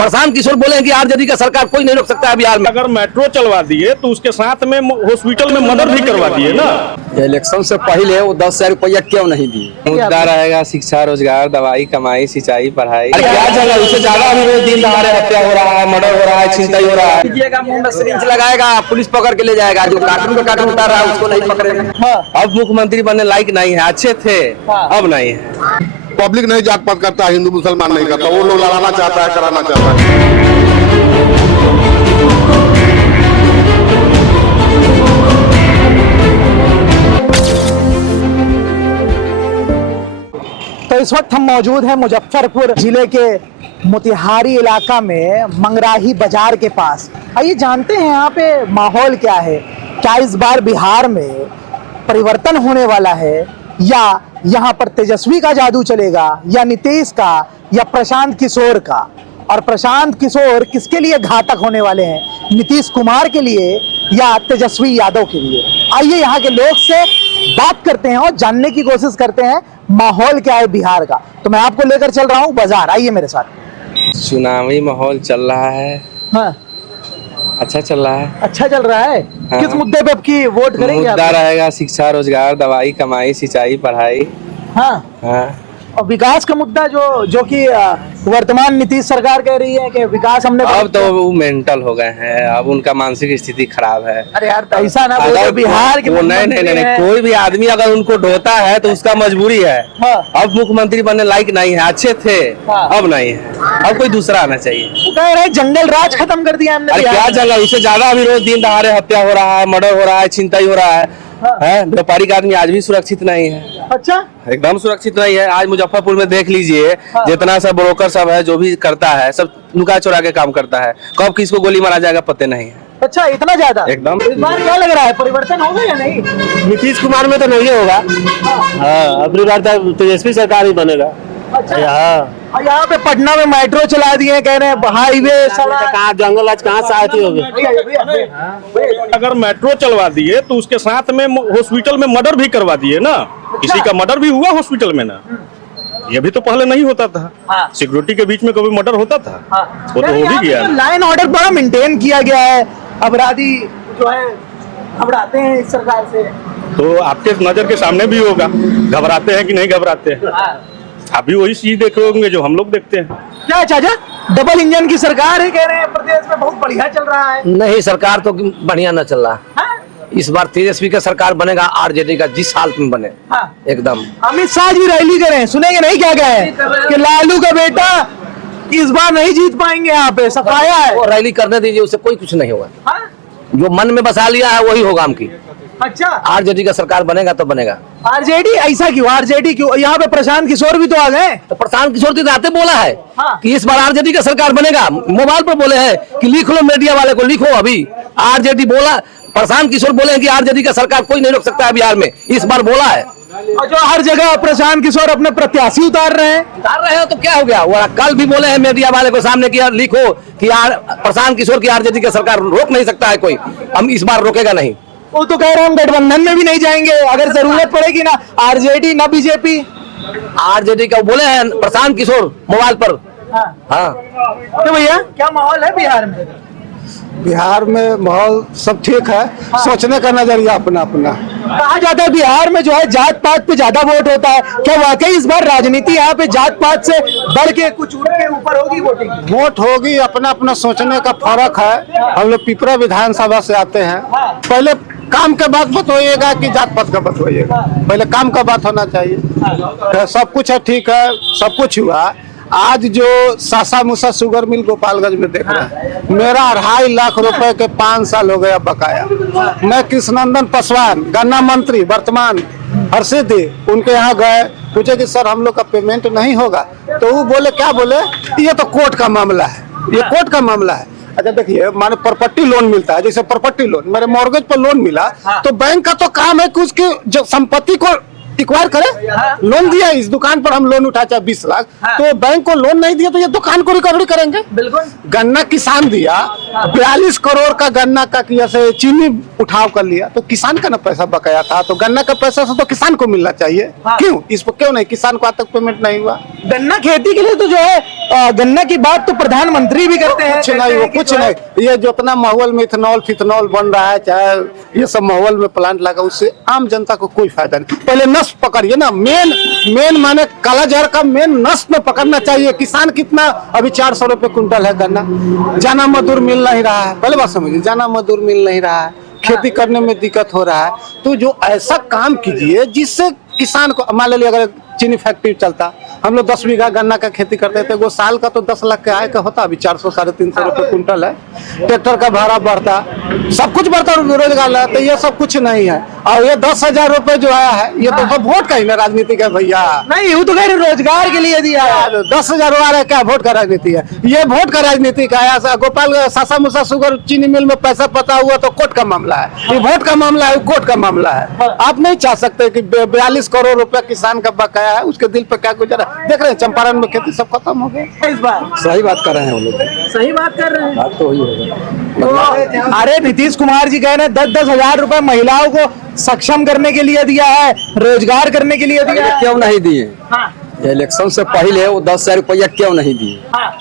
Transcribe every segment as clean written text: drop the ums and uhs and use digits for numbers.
प्रशांत किशोर बोले हैं कि आरजेडी का सरकार कोई नहीं रोक सकता है बिहार में। अगर मेट्रो चलवा दिए तो उसके साथ में हॉस्पिटल में मदद भी करवा दिए ना। इलेक्शन से पहले वो 10,000 रुपया क्यों नहीं दिए? मुद्दा रहेगा शिक्षा, रोजगार, दवाई, कमाई, सिंचाई, पढ़ाई। अरे क्या जगह उससे ज्यादा अभी रोज दिन दहाड़े हत्या हो रहा है, मर्डर हो रहा है, छिनताई हो रहा है। कीजिएगा, मुंह में सिरिंज लगाएगा, पुलिस पकड़ के ले जाएगा। जो कार्टून पे कार्टून उतार रहा है उसको नहीं पकड़ेगा। अब मुख्यमंत्री बनने लायक नहीं है, अच्छे थे अब नहीं है। पब्लिक नहीं जात पात करता, हिंदू मुसलमान नहीं करता, वो लोग लड़ाना चाहता है, कराना चाहता है। तो इस वक्त हम मौजूद हैं मुजफ्फरपुर जिले के मोतिहारी इलाका में मंगराही बाजार के पास। आइए जानते हैं यहाँ पे माहौल क्या है, क्या इस बार बिहार में परिवर्तन होने वाला है या यहाँ पर तेजस्वी का जादू चलेगा या नीतीश का या प्रशांत किशोर का। और प्रशांत किशोर किसके लिए घातक होने वाले हैं, नीतीश कुमार के लिए या तेजस्वी यादव के लिए। आइए यहाँ के लोग से बात करते हैं और जानने की कोशिश करते हैं माहौल क्या है बिहार का। तो मैं आपको लेकर चल रहा हूँ बाजार, आइए मेरे साथ। चुनावी माहौल चल रहा है। हाँ, अच्छा चल रहा है। अच्छा चल रहा है। हाँ। किस मुद्दे पे आपकी वोट करेंगे? मुद्दा आप? रहेगा शिक्षा, रोजगार, दवाई, कमाई, सिंचाई, पढ़ाई। हाँ। हाँ। और विकास का मुद्दा जो कि वर्तमान नीतीश सरकार कह रही है कि विकास हमने अब तो वो मेंटल हो गए हैं, अब उनका मानसिक स्थिति खराब है। अरे यार ऐसा ना बोलो, अगर बिहार के वो नहीं, कोई भी आदमी अगर उनको ढोता है तो उसका मजबूरी है। हाँ। अब मुख्यमंत्री बनने लायक नहीं है, अच्छे थे हाँ। अब नहीं है, अब कोई दूसरा आना चाहिए। वो कह रहे हैं जंगल राज खत्म कर दिया हमने अरे बिहार क्या में। जगह उससे ज्यादा अभी रोज दिन दहाड़े हत्या हो रहा है, मर्डर हो रहा है, छिनताई हो रहा है। हाँ। व्यापारिक आदमी आज भी सुरक्षित नहीं है, अच्छा, एकदम सुरक्षित नहीं है। आज मुजफ्फरपुर में देख लीजिए, हाँ। जितना सब ब्रोकर सब है, जो भी करता है सब नुका चुरा के काम करता है। कब किसको गोली मारा जाएगा पता नहीं है। अच्छा इतना ज्यादा एकदम। इस बार क्या लग रहा है, परिवर्तन होगा या नहीं? नीतीश कुमार में तो नहीं होगा। हाँ, अगली बार तक तेजस्वी सरकार ही बनेगा। अच्छा। हाँ। और यहाँ पे पटना में मेट्रो चला दिए, कह रहे हैं हाईवे सड़क। कहाँ जंगल आज कहाँ से आती होगी। अगर मेट्रो चलवा दिए तो उसके साथ में हॉस्पिटल में मर्डर भी करवा दिए ना। किसी का मर्डर भी हुआ हॉस्पिटल में ना, ये भी तो पहले नहीं होता था। हाँ। सिक्योरिटी के बीच में कभी मर्डर होता था। हाँ। वो तो हो भी गया। लाइन ऑर्डर बड़ा मेंटेन किया गया है, अपराधी जो है घबराते हैं इस सरकार से। तो आपके नजर के सामने भी होगा, घबराते हैं कि नहीं घबराते हैं। आप भी वही चीज देख रहे होंगे जो हम लोग देखते हैं। क्या चाचा, डबल इंजन की सरकार है कह रहे हैं, प्रदेश में बहुत बढ़िया चल रहा है। नहीं, सरकार तो बढ़िया न चल रहा। हाँ? इस बार तेजस्वी का सरकार बनेगा, आरजेडी का जिस हालत में बने। हाँ। एकदम। अमित शाह जी रैली करें, सुनेंगे नहीं क्या कहे कि लालू का बेटा इस बार नहीं जीत पाएंगे, यहाँ पे सफाया है। वो रैली करने दीजिए, उससे कोई कुछ नहीं होगा। हाँ? जो मन में बसा लिया है वही होगा हमकी। अच्छा, आरजेडी का सरकार बनेगा तो बनेगा। आरजेडी ऐसा क्यों? आरजेडी क्यों? यहाँ पे प्रशांत किशोर भी तो आ गए। तो प्रशांत किशोर जी आते बोला है हाँ। कि इस बार आरजेडी का सरकार बनेगा। मोबाइल पर बोले हैं कि लिख लो, मीडिया वाले को लिखो। अभी आरजेडी बोला, प्रशांत किशोर बोले हैं कि आरजेडी का सरकार कोई नहीं रोक सकता है बिहार में, इस बार बोला है। और जो हर जगह प्रशांत किशोर अपने प्रत्याशी उतार रहे हैं। उतार रहे हो तो क्या हो गया? वो कल भी बोले हैं मीडिया वाले को सामने कि लिखो कि प्रशांत किशोर की आरजेडी का सरकार रोक नहीं सकता है कोई, हम इस बार रोकेगा नहीं। वो तो कह रहे हैं हम गठबंधन में भी नहीं जाएंगे, अगर जरूरत पड़ेगी ना आरजेडी ना बीजेपी। आरजेडी का बोले हैं प्रशांत किशोर मोबाइल पर। हाँ। तो भैया क्या माहौल है बिहार में? बिहार में माहौल सब ठीक है। सोचने का नजरिया अपना अपना। कहा जाता है बिहार में जो है जात पात पे ज्यादा वोट होता है, क्या वाकई इस बार राजनीति यहाँ पे जात पात से बढ़ के कुछ उड़ के ऊपर होगी वोटिंग? वोट होगी, अपना अपना सोचने का फर्क है। हम लोग पिपरा विधानसभा से आते हैं। पहले काम के बात बताइएगा कि जात पात का बताइएगा, पहले काम का बात होना चाहिए। तो सब कुछ है, ठीक है, सब कुछ हुआ। आज जो सासा मूसा शुगर मिल गोपालगंज में देख रहे हैं, मेरा 2.5 लाख रुपए के 5 साल हो गया बकाया। मैं कृष्णनंदन पासवान, गन्ना मंत्री वर्तमान हर्षिदी, उनके यहाँ गए, पूछे कि सर हम लोग का पेमेंट नहीं होगा, तो वो बोले, क्या बोले, ये तो कोर्ट का मामला है, ये कोर्ट का मामला है। अच्छा देखिए, माने प्रॉपर्टी लोन मिलता है, जैसे प्रॉपर्टी लोन, मेरे मॉर्गेज पर लोन मिला, तो बैंक का तो काम है कि उसकी जो संपत्ति को एक्वायर करे, लोन दिया इस दुकान पर हम लोन उठा चाहे 20 लाख, तो बैंक को लोन नहीं दिया तो ये दुकान को रिकवरी करेंगे। बिल्कुल। गन्ना किसान दिया 42 करोड़ का गन्ना का किया से चीनी उठाव कर लिया, तो किसान का ना पैसा बकाया था, तो गन्ना का पैसा से तो किसान को मिलना चाहिए। क्यों इस पर क्यों नहीं किसान को आज तक पेमेंट नहीं हुआ? गन्ना खेती के लिए तो जो है गन्ना की बात तो प्रधानमंत्री भी करते हैं। कुछ नहीं, वो कुछ नहीं। ये जितना माहौल में इथेनॉल फिथेनॉल बन रहा है, चाहे ये सब माहौल में प्लांट लगा, उससे आम जनता को कोई फायदा नहीं। पहले नस पकड़िए ना, मेन माने काला जहर का मेन नस में पकड़ना चाहिए। किसान कितना अभी 400 रुपए कुंटल है गन्ना, जाना मजदूर मिल नहीं रहा है। पहले बात समझिए, जाना मजदूर मिल नहीं रहा है, खेती करने में दिक्कत हो रहा है। तो जो ऐसा काम कीजिए जिससे किसान को, मान लीजिए अगर चीनी फैक्ट्री चलता, हम लोग 10 बीघा गन्ना का खेती करते थे, वो साल का तो 10 लाख के आय का होता, अभी 400 साढ़े 300 रुपए कुंटल है। ट्रैक्टर का भाड़ा बढ़ता, सब कुछ बढ़ता, बेरोजगार है। तो ये सब कुछ नहीं है। और ये 10,000 रुपए जो आया है, ये तो सब वोट का ही ना राजनीति का भैया। नहीं, वो तो कह रहे रोजगार के लिए दिया है। 10,000 आ रहा है, क्या वोट का राजनीति है? ये वोट का राजनीति का है। गोपाल सासा मुसा शुगर चीनी मिल में पैसा पता हुआ तो कोर्ट का मामला है, ये वोट का मामला है, कोर्ट का मामला है। आप नहीं चाह सकते कि 42 करोड़ रुपया किसान का बकाया है, उसके दिल पे क्या गुजरा। देख रहे हैं चंपारण में खेती सब खत्म हो गया इस बार। सही बात कर रहे हैं वो लोग, सही बात कर रहे हैं। बात तो वही होगा। तो अरे नीतीश कुमार जी कह रहे हैं 10-10 हजार रुपए महिलाओं को सक्षम करने के लिए दिया है, रोजगार करने के लिए दिया है। क्यों नहीं दिए? हाँ। इलेक्शन से पहले वो 10,000 रुपया क्यों नहीं दिए? हाँ।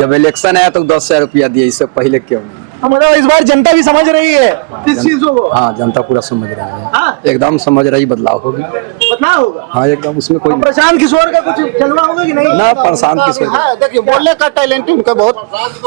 जब इलेक्शन आया तो 10,000 रुपया दिए, इससे पहले क्यों नहीं? तो मतलब इस बार जनता भी समझ रही है इस चीजों को। हाँ, जनता पूरा समझ रही है। हाँ। एकदम समझ रही, बदलाव होगी। बदलाव होगा। हाँ, एकदम उसमें कोई प्रशांत किशोर का कुछ चलवा होगा कि नहीं? ना, प्रशांत किशोर हाँ, देखिए बोलने का टैलेंट उनका बहुत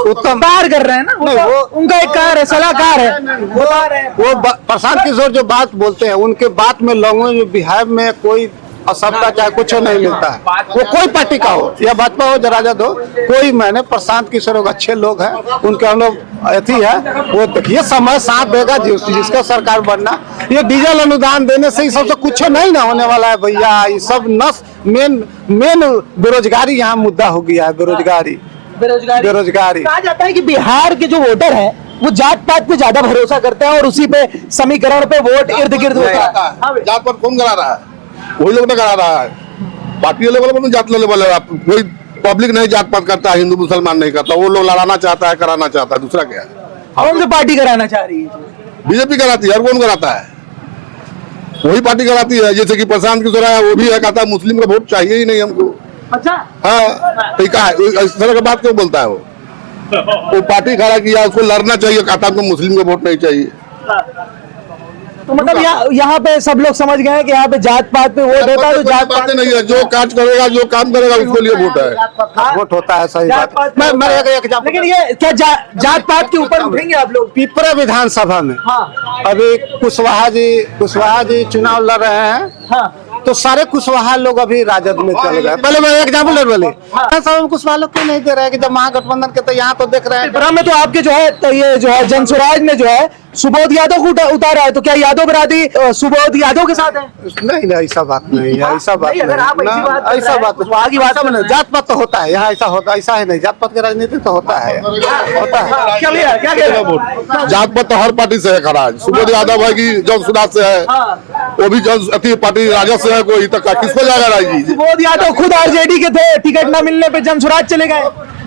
उत्तम। कार कर रहे हैं ना नहीं, वो उनका एक कार है, सलाहकार है, बता रहे हैं। वो प्रशांत किशोर जो बात बोलते हैं, उनके बात में लैंग्वेज बिहार में कोई असभ्यता चाहे कुछ नहीं मिलता है। वो कोई पार्टी का हो, या भाजपा हो या राजद हो, कोई मैंने प्रशांत किशोर अच्छे लोग हैं, उनके हम लोग अथी है। वो देखिए समय साथ देगा जिसका सरकार बनना। ये डीजल अनुदान देने से ही सबसे कुछ नहीं ना होने वाला है भैया। ये सब नस मेन बेरोजगारी यहाँ मुद्दा हो गया है। बेरोजगारी कहा जाता है कि बिहार के जो वोटर है वो जात पात पे ज्यादा भरोसा करते हैं और उसी पे समीकरण पे वोट इर्द गिर्द होता है। जात पर कौन करा रहा है? वही लोग ने करा रहा है। पार्टी लेवल पर जात लेवल है, कोई पब्लिक नहीं जात पात करता है, हिंदू मुसलमान नहीं करता। वो लोग लड़ाना चाहता है, कराना चाहता है, दूसरा क्या है? कौन सी पार्टी कराना चाह रही है? बीजेपी कराती है। और कौन कराता है? वही पार्टी कराती है। जैसे कि प्रशांत किशोर है, वो भी है, कहता है मुस्लिम का वोट चाहिए ही नहीं हमको। अच्छा। हाँ, तो क्या इस तरह की बात क्यों बोलता है? वो पार्टी खड़ा किया, उसको लड़ना चाहिए, कहता हमको मुस्लिम का वोट नहीं चाहिए। तो मतलब यहाँ पे सब लोग समझ गए हैं कि यहाँ पे जात पात पे वोट होता है, तो जात पात नहीं है। जो काज करेगा, जो काम करेगा, उसके लिए वोट है। वोट होता है, सही जात बात। पात मैं एक एग्जाम्पल, लेकिन ये क्या जात पात के ऊपर उठेंगे आप लोग? पिपरा विधानसभा में हाँ। अभी कुशवाहा जी चुनाव लड़ रहे हैं। हाँ। तो सारे कुशवाहा लोग अभी राजद में चले गए। पहले मैं एग्जाम्पल ले बोले, विधानसभा में कुशवाहा लोग क्यों नहीं दे रहे हैं? कि जब महागठबंधन के तो यहाँ तो देख रहे हैं। त्रिपुरा में तो आपके जो है, तो ये जो है जनसुराज ने जो है सुबोध यादव को उतारा है, तो क्या यादव बरादरी सुबोध यादव के साथ है? नहीं, ऐसा बात नहीं है, ऐसा बात नहीं, अगर आप ऐसी बात कर ऐसा रहे हैं, बात तो आगे बात ऐसा नहीं। जात पात तो होता है यहाँ, ऐसा होता ऐसा है नहीं। जात पात की राजनीति तो होता है। क्या कह रहे हैं? जात पात तो हर पार्टी से है खड़ा। सुबोध यादव है कि जन सुराज से है, वो भी जन अति पार्टी राजद से है। कोई तक किसको जाएगा राजी? सुबोध यादव खुद आरजेडी के थे, टिकट न मिलने पे जनसुराज चले गए।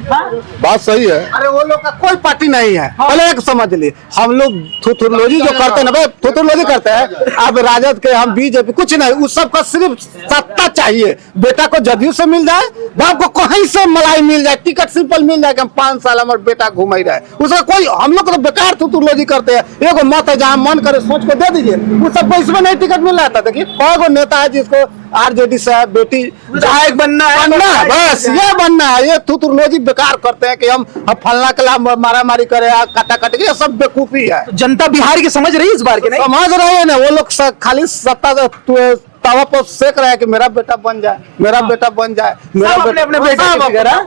बात सही है। अरे वो लोग का कोई पार्टी नहीं है। पहले एक समझ लिए, हम लोग थुथुरलोजी जो करते हैं ना भाई, थुथुरलोजी करते हैं। अब राजद के, हम बीजेपी, कुछ नहीं। उस सब का सिर्फ सत्ता चाहिए। बेटा को जदयू से मिल जाए, बाप को कहीं से मलाई मिल जाए, टिकट सिंपल मिल जाए कि हम 5 साल हमारे बेटा घुमा ही रहे। उसका कोई, हम लोग तो बेकार थुथुरलोजी करते हैं। एगो मत है, जहाँ मन करे सोच को दे दीजिए। उस सबको इसमें नहीं टिकट मिल रहा था। देखिए कौन नेता है जिसको आरजेडी से बेटी विधायक बनना है, बस ये बनना है। ये थुथुरलोजी बेकार करते हैं कि हम फलना कला मारा मारी करे, काटा काट, ये सब बेवकूफी है। जनता बिहार की समझ रही है इस बार के? नहीं समझ रहे हैं ना, वो लोग खाली सत्ता तवा पर सेक रहे हैं कि मेरा बेटा बन जाए, मेरा बेटा बन जाए, मेरा सब अपने बेटे की फिगर है।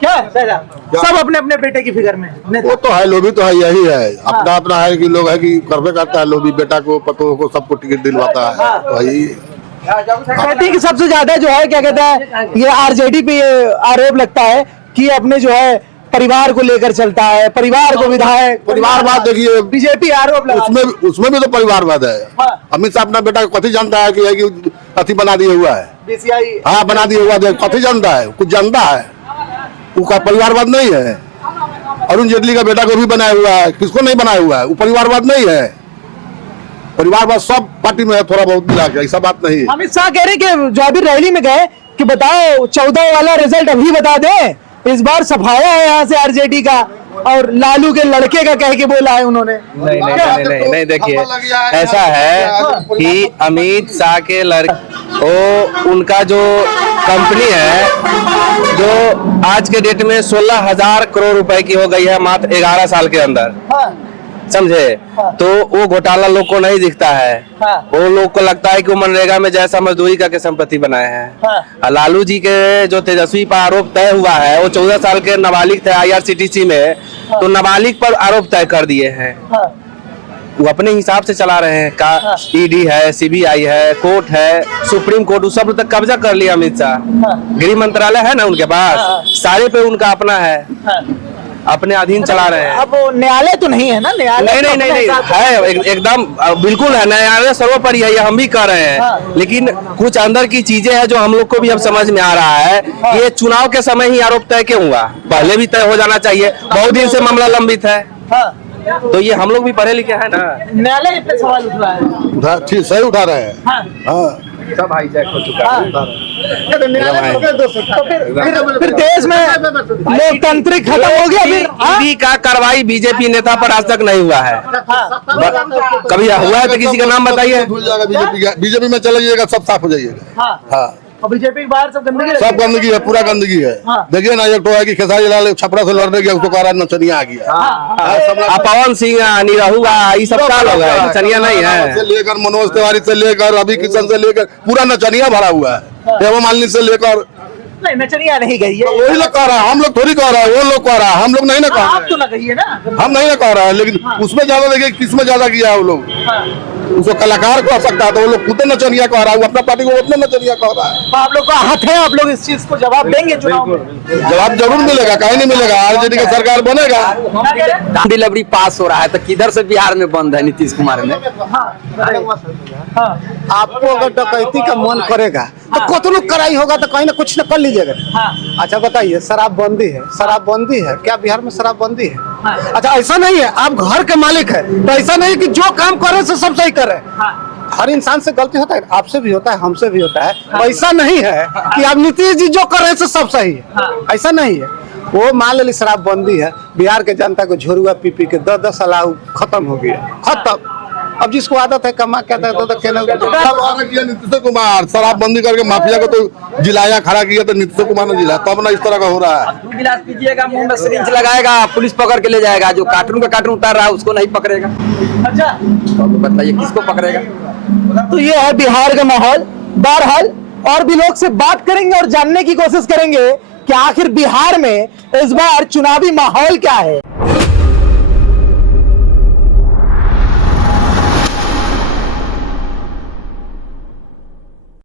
क्या सब अपने अपने बेटे की फिगर में? वो तो है, लोभी तो है, यही है। अपना अपना है कि लोग है कि करवे करता है लोभी, बेटा को, पतों को, सबको टिकट दिलवाता है। वही कहते हैं कि सबसे ज्यादा जो है, क्या कहता है, ये आरजेडी पे ये आरोप लगता है कि अपने जो है परिवार को लेकर चलता है, परिवार को विधायक, परिवारवाद देखिए, बीजेपी आरोप लगा, उसमें भी तो परिवारवाद है। हाँ। अमित शाह अपना बेटा को कथी जानता है कि अति बना दिया हुआ है। बीसीआई हाँ बना दिया हुआ है, कथी जानता है, कुछ जानता है, उसका परिवारवाद नहीं है। अरुण जेटली का बेटा को भी बनाया हुआ है, किसको नहीं बनाया हुआ है, वो परिवारवाद नहीं है। परिवारवाद सब पार्टी में है, थोड़ा बहुत मिला के, ऐसा बात नहीं है। अमित शाह कह रहे कि जो अभी रैली में गए कि बताओ 14 वाला रिजल्ट अभी बता दे, इस बार सफाया है यहाँ से आरजेडी का, और लालू के लड़के का कह के बोला है उन्होंने। नहीं देखिए, ऐसा है कि अमित शाह के लड़के वो उनका जो कंपनी है जो आज के डेट में 16,000 करोड़ रुपए की हो गई है मात्र 11 साल के अंदर, समझे। तो वो घोटाला लोग को नहीं दिखता है, वो लोग को लगता है कि वो मनरेगा में जैसा मजदूरी करके संपत्ति बनाए हैं। लालू जी के जो तेजस्वी पर आरोप तय हुआ है, वो 14 साल के नाबालिग थे IRCTC में, तो नाबालिग पर आरोप तय कर दिए हैं। वो अपने हिसाब से चला रहे हैं का ED है, CBI है, कोर्ट है, सुप्रीम कोर्ट, उस सब तक कब्जा कर लिया अमित शाह। गृह मंत्रालय है ना उनके पास, सारे पे उनका अपना है, अपने अधीन चला रहे हैं। अब न्यायालय तो नहीं है ना, न्यायालय नहीं है, एकदम बिल्कुल है, न्यायालय सर्वोपरि है, ये हम भी कह रहे हैं। लेकिन कुछ अंदर की चीजें हैं जो हम लोग को भी अब समझ में आ रहा है कि ये चुनाव के समय ही आरोप तय क्यों हुआ, पहले भी तय हो जाना चाहिए, बहुत दिन से मामला लंबित है। तो ये हम लोग भी पढ़े लिखे हैं ना। न्यायालय पे सवाल उठ रहा है, ठीक सही उठा रहे हैं। हाँ सब हाईजैक हो चुका है। तो फिर देश में लोकतांत्रिक खत्म हो गया। फिर ED का कार्रवाई बीजेपी नेता पर आज तक नहीं हुआ है। कभी हुआ है तो किसी का नाम बताइए। भूल जाएगा, बीजेपी में चले जाइएगा, सब साफ हो जाइएगा। हाँ बीजेपी के बाहर सब गंदगी, सब गंदगी है, पूरा गंदगी है। देखिए ना, एक तो है कि खेसारी लाल छपरा से लड़ने गया, उसको कह रहा नचनिया आ गया। पवन सिंह, निरहुआ, ये सब का लोग है, नचनिया नहीं है। से लेकर मनोज तिवारी से लेकर रवि किशन से लेकर पूरा नचनिया भरा हुआ है। हेमा मालिनी से लेकर नहीं, नचनिया नहीं गई है। वही लोग कह रहा है, हम लोग थोड़ी कह रहा है, वो लोग कह रहा है, हम लोग नहीं ना कह रहे आप तो ना कहिए ना, हम नहीं ना कह रहा है। लेकिन उसमें ज्यादा देखिए किसमें ज्यादा किया है वो लोग। उसको कलाकार कह सकता है तो वो लोग खुद नचनिया कह रहा है, वो अपना पार्टी को उतना नचनिया कह रहा है। तो आप लोग का हाथ है, आप लोग इस चीज को जवाब देंगे चुनाव में। जवाब जरूर मिलेगा, कहीं नहीं मिलेगा। आरजेडी का सरकार बनेगा। डिलीवरी पास हो रहा है तो किधर से बिहार में बंद है नीतीश कुमार में। आपको अगर डकैती का मन करेगा तो कतनो कराई होगा तो कहीं ना कुछ न कर लीजिएगा। अच्छा बताइए, शराबबंदी है, शराबबंदी है, क्या बिहार में शराबबंदी है? अच्छा ऐसा नहीं है, आप घर के मालिक है तो ऐसा नहीं कि जो काम करे से सब सही करे। हर इंसान से गलती होता है, आपसे भी होता है, हमसे भी होता है। ऐसा नहीं है कि आप नीतीश जी जो कर रहे हैं सब सही है, ऐसा नहीं है। वो मान ली शराबबंदी है, बिहार के जनता को झोरुआ पी पी के 10-10 साल खत्म हो गया, खत्म। अब जिसको आदत है कमा के नीतीश कुमार शराबबंदी करके माफिया को तो जिलाया खड़ा किया, तो नीतीश कुमार ने जिला, तब ना इस तरह का हो रहा है। 2 गिलास पीजिएगा, मुंह में सिरिंज लगाएगा, पुलिस पकड़ के ले जाएगा। जो कार्टून पे कार्टून उतार रहा है उसको नहीं पकड़ेगा। अच्छा तो बताइए किसको पकड़ेगा। तो ये है बिहार का माहौल। बहरहाल और भी लोग से बात करेंगे और जानने की कोशिश करेंगे कि आखिर बिहार में इस बार चुनावी माहौल क्या है।